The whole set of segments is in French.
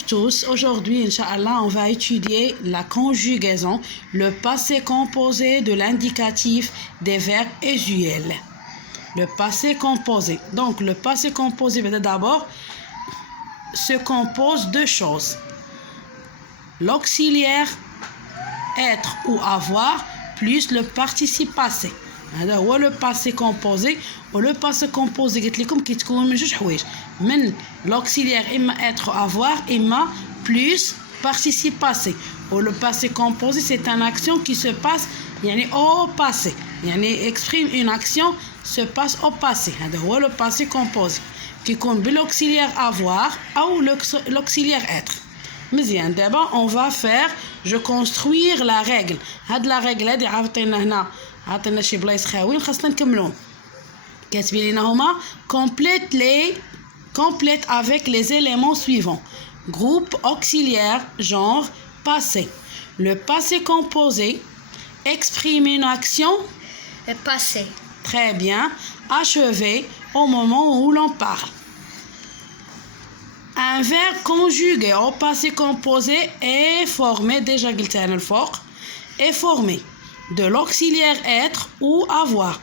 Bonjour tous, aujourd'hui, Inch'Allah, on va étudier la conjugaison, le passé composé de l'indicatif des verbes usuels. Le passé composé. Donc, le passé composé, d'abord, se compose de choses. L'auxiliaire être ou avoir plus le participe passé. هذا هو le passé composé. Le passé composé قلت لكم كيتكون من جوج حوايج من l'auxiliaire إما être ou avoir إما plus participe passé. Le passé composé c'est une action qui se passe يعني au passé يعني exprime une action se passe au passé. هذا هو le passé composé كيكون بالauxiliaire avoir أو l'auxiliaire être. مزيان دابا on va faire je construire la règle. هاد la règle هادي عاطينا هنا عاطينا شي بلايص خاويين خاصنا نكملوهم. كاتبين لنا هما complète avec les éléments suivants. Groupe auxiliaire genre passé. Le passé composé exprime une action passé. Très bien. Achevé au moment où l'on parle. Un verbe conjugué au passé composé est formé, déjà قلتها أنا الفوق, est formé de l'auxiliaire être ou avoir.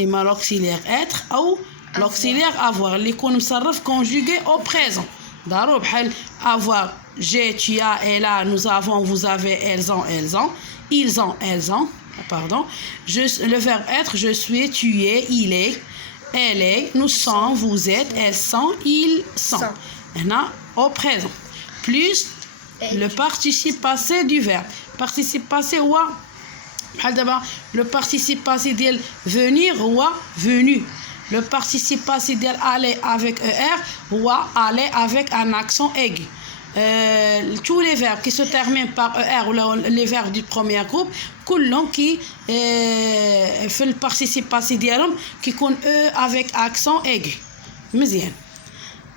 إما l'auxiliaire être أو l'auxiliaire avoir اللي يكون مصرف conjugué au présent. ضروري بحال avoir j'ai, tu as, elle a, nous avons, vous avez, elles ont, ils ont, elles ont. Pardon. Le verbe être, je suis, tu es, il est, elle est, nous sommes, vous êtes, elles sont, ils sont. هنا au présent plus le participe passé du verbe. Participe passé هو بحال دابا le participe passé ديال venir هو venu. Le participe passé ديال aller avec er هو aller avec un accent aigu. Tous les verbes qui se terminent par er ou les verbes du premier groupe كلهم كي في le participe passé ديالهم كيكون avec accent aigu. مزيان.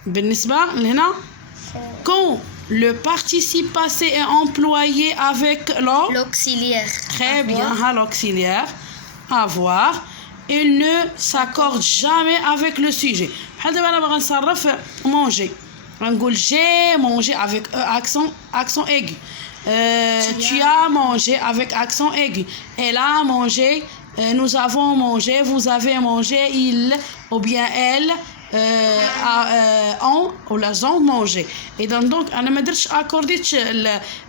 بالنسبة لهنا quand le participe passé est employé avec l'auxiliaire. Très bien, l'auxiliaire avoir, il ne s'accorde jamais avec le sujet. بحال دابا أنا باغا نصرف manger غنقول j'ai mangé avec accent aigu. Tu as mangé avec accent aigu. Elle a mangé, nous avons mangé, vous avez mangé, il ou bien elle ont ولا ont mangé. Et donc انا ما درتش اكورديتش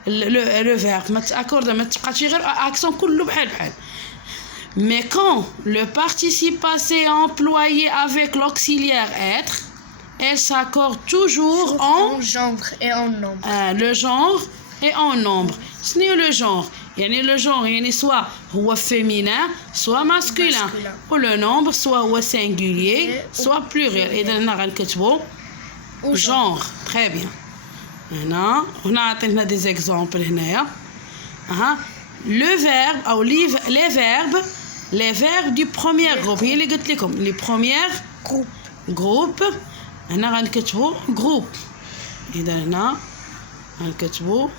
le verbe ما تاكورد ما تبقاش غير accent كله بحال بحال. Mais quand le participe passé est employé avec l'auxiliaire être, elle s'accorde toujours en genre et en nombre. Le genre et en nombre. Ce n'est le genre. يعني le genre يعني soit هو féminin soit masculin. Ou le nombre soit هو singulier soit pluriel. إذا هنا غنكتبو genre. Très bien. هنا عطينا des exemples هنايا. Le verbe أو les verbes du premier groupe هي اللي قلت لكم les premiers groupe. هنا غنكتبو groupe. إذا هنا غنكتبو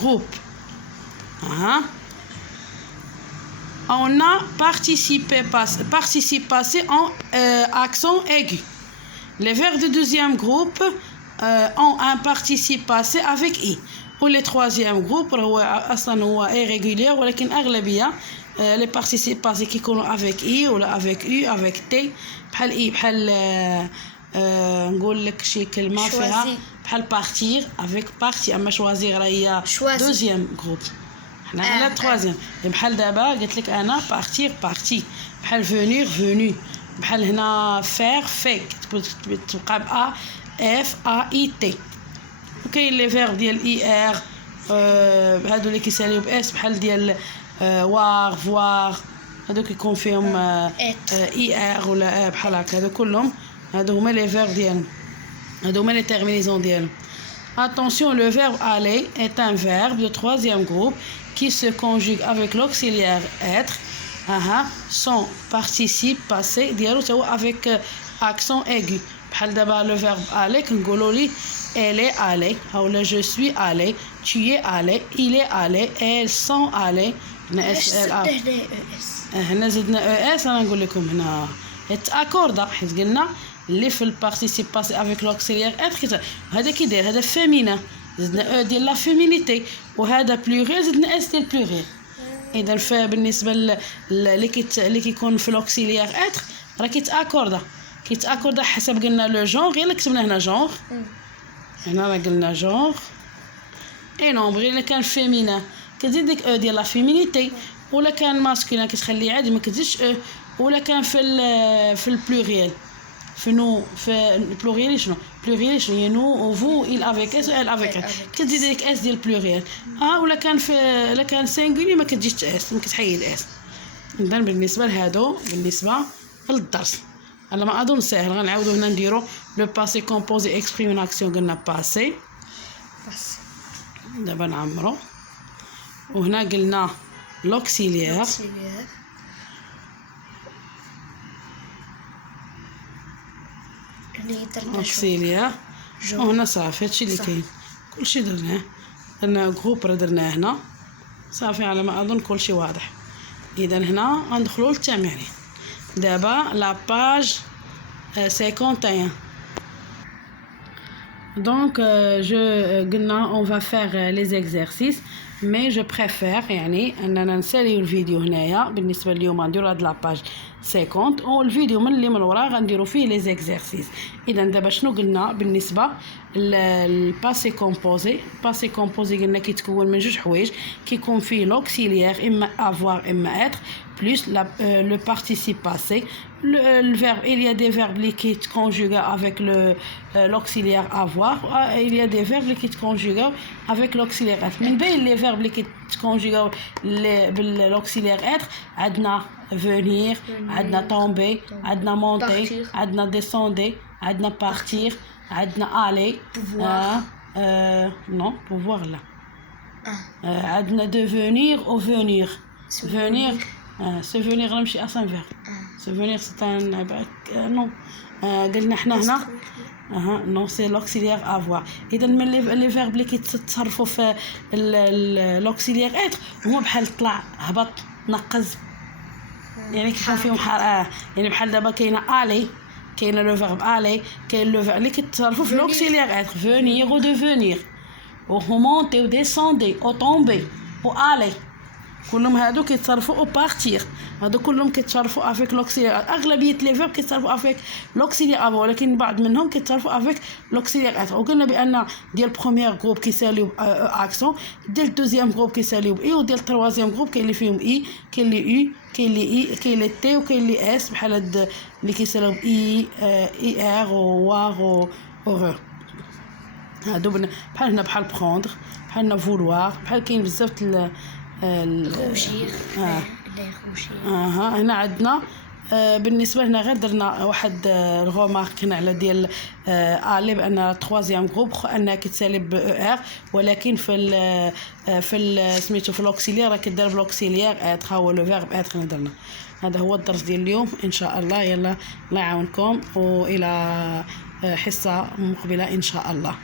groupe. On a participe passé en accent aigu. Les verbes du deuxième groupe ont un participe passé avec i. Ou les troisième groupe هو اصلا هو irrégulier ولكن اغلبيه les participes passés qui يكونوا avec i ولا avec u avec t بحال i بحال نقول لك شي كلمه فيها بحال partir avec partie. اما choisir راه هي deuxième groupe. حنا على troisième. بحال دابا قلت لك انا partir parti بحال venir venu بحال هنا faire fait تبقى ب a f a i t. وكاين لي فيرب ديال اي ار هادو اللي كيساليو باس بحال ديال voir voir هادو كيكون فيهم اي ار ولا بحال هكا. هادو كلهم هادو هما لي فيرب ديالهم هادو هما لي تيرمينيزون ديالهم. Attention, le verbe aller est un verbe de troisième groupe qui se conjugue avec l'auxiliaire être. Son participe passé ديالو هو avec accent aigu. بحال دابا le verbe aller كنقولوا لي elle est allée ou là je suis allé, tu es allé, il est allé, elles sont allées. هنا زدنا اس انا نقول لكم هنا تاكوردا حيت قلنا اللي في البارتيسيب باسي افيك لوكسيليير اتر هذا كي داير هذا فيمينا زدنا او ديال لا فيمينيتي وهذا بلوريال زدنا اس ديال بلوريال اذا فبالنسبه اللي كيكون في لوكسيليير اتر راه كيتاكوردا حسب قلنا لو جونغ غير كتبنا هنا جونغ هنا راه قلنا جونغ اي نومبر الا كان فيمينا كتزيد ديك او ديال لا فيمينيتي ولا كان ماسكولين كتخليه عادي ما كتزيدش او ولا كان في البلوريال في نو في البلوريال شنو بلوريال شنو نو فو il avec اس ال avec كتزيد ديك اس ديال البلوريال ولا كان لا كان سينغولي ما كتجيش اس ما كتحيد اس اذا بالنسبه لهادو بالنسبه للدرس على ما اظن ساهل غنعاودو هنا نديرو لو باسي كومبوزي اكسبريم اون اكسيون قلنا باسي دابا نعمرو وهنا قلنا لوكسيليير لوكسيليير وهنا صافي هادشي اللي كاين كلشي درنا جروب راه درناه هنا صافي على ما اظن كلشي واضح اذا هنا غندخلوا للتمارين دابا لا باج 51 donc قلنا on va faire les exercices mais je préfère يعني اننا نساليو الفيديو هنايا بالنسبه لليوم غنديرو هاد لاباج 50 والفيديو من اللي من ورا غنديرو فيه لي زيكزيرسيس اذا دابا شنو قلنا بالنسبه للباسي كومبوزي الباسي كومبوزي قلنا كيتكون من جوج حوايج كيكون فيه لوكسيليير اما افوار اما اتر plus le participe passé le verbe il y a des verbes qui se conjuguent avec l'auxiliaire avoir il y a des verbes qui se conjuguent avec l'auxiliaire être من بين les verbes qui se conjuguent l'auxiliaire être عندنا venir عندنا tomber عندنا monter عندنا descendre عندنا partir عندنا aller non pouvoir là عندنا devenir ou venir venir se venir نمشي اصلا فير se venir c'est un non قلنا حنا هنا نو سي لوكسيليير افوار اذا من لي فيرب اللي كيتصرفوا في لوكسيليير اتر هما بحال طلع هبط نقز يعني كيكون فيهم يعني بحال دابا كاينه الي كاينه لو فيرب الي كاين لو فيرب اللي كيتصرفوا في لوكسيليير اتر فونير او ديفونير او مونتي او ديسوندي او طومبي او الي كلهم هادو كيتصرفوا او بارتير هادو كلهم كيتصرفوا افيك لوكسيليير اغلبيه لي فيرب كيتصرفوا افيك لوكسيليير افو ولكن بعض منهم كيتصرفوا افيك لوكسيليير اتر وقلنا بان ديال بروميير جروب كيساليو اكسون ديال دوزيام جروب كيساليو اي وديال تروازيام جروب كاين اللي فيهم اي كاين اللي يو كاين اللي اي كاين اللي تي وكاين اللي اس بحال هاد اللي كيساليو اي ار و او هادو بحال هنا بحال بروندر بحال هنا فولوار بحال كاين بزاف هنا عندنا بالنسبه لنا غير درنا واحد الغومارك هنا على ديال الي بان تروازيام جروب انها كتسالي ب ار ولكن في سميتو في لوكسيليير راه كدار بلوكسيليير اتر هو لو فيرب اتر درنا هذا هو الدرس ديال اليوم ان شاء الله يلا الله يعاونكم والى حصه مقبله ان شاء الله.